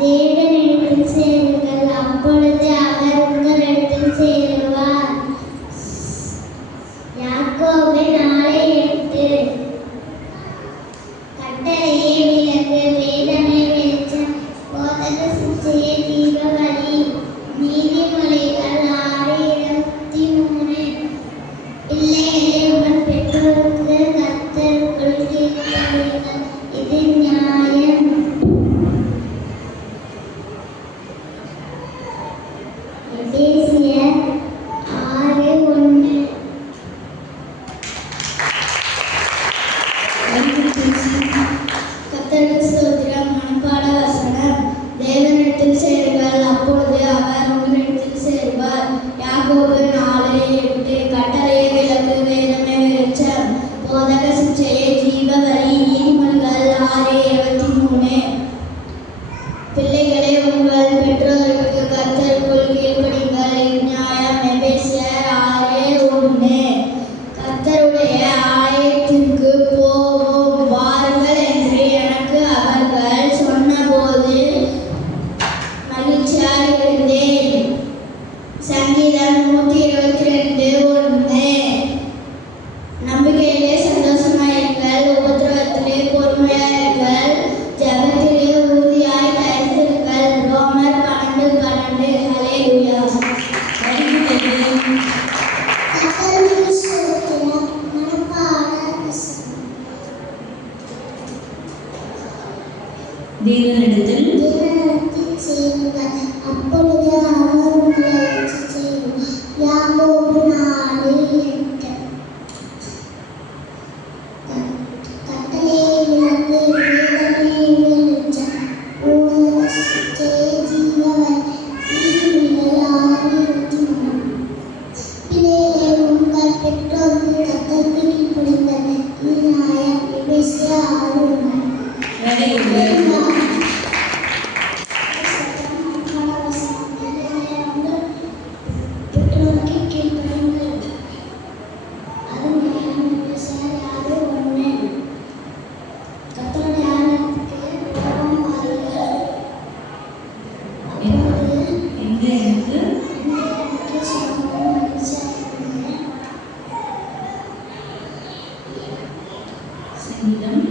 தேவனிடத்தில் சேருங்கள், அப்பொழுது அவர் உங்களிடத்தில் சேருவார். யாக்கோபு 4:8. கட்டளையே விளக்கு, வேதமே வெளிச்சம், போதக சிக்ஷையே தீபவழி. நீதிமொழிகள் 6:23. பிள்ளைகளே, உங்கள் பெற்றோருக்கு கர்த்தருக்குள் கீழ்ப்படியுங்கள், இது நியாயம். எபேசியர் 6:1. கர்த்தருக்கு ஸ்தோத்திரம். மனப்பாட வசனம். தேவனிடத்தில் சேருங்கள், அப்பொழுது அவர் உங்களிடத்தில் சேருவார். யாக்கோபு 4:8. கட்டளையே விளக்கு, வேதமே வெளிச்சம், போதக சிக்ஷையே ஜீவவழி. நீதிமொழிகள் 6:23. பிள்ளைகளே, உங்கள் பெற்றோருக்கு கர்த்தருக்குள் கீழ்ப்படியுங்கள், இது நியாயம். எபேசியர் 6:1. கர்த்தருடைய ஆலயத்திற்கு போவோம் வாருங்கள் என்று எனக்கு அவர்கள் சொன்னபோது மகிழ்ச்சியாய் இருந்தேன். சங்கீதம் 122:1. நம்பிக்கையிலே சந்தோஷமாயிருங்கள், உபத்திரவத்திலே பொறுமையாயிருங்கள், ஜெபத்திலே உறுதியாய் தரித்திருங்கள். ரோமர் 12:12. ஹல்லேலூயா. தேவனிடத்தில் சேருங்கள், அப்பொழுது அவர் உங்களிடத்தில் சேருவார். யாக்கோபு 4:8. கட்டளையே விளக்கு, வேதமே வெளிச்சம், போதக சிக்ஷையே ஜீவவழி. நீதிமொழிகள் 6:23. பிள்ளைகளே, உங்கள் பெற்றோருக்கு கர்த்தருக்கு கீழ்ப்படியுங்கள், இது நியாயம். எபேசியர் 6:1. சங்கீதம்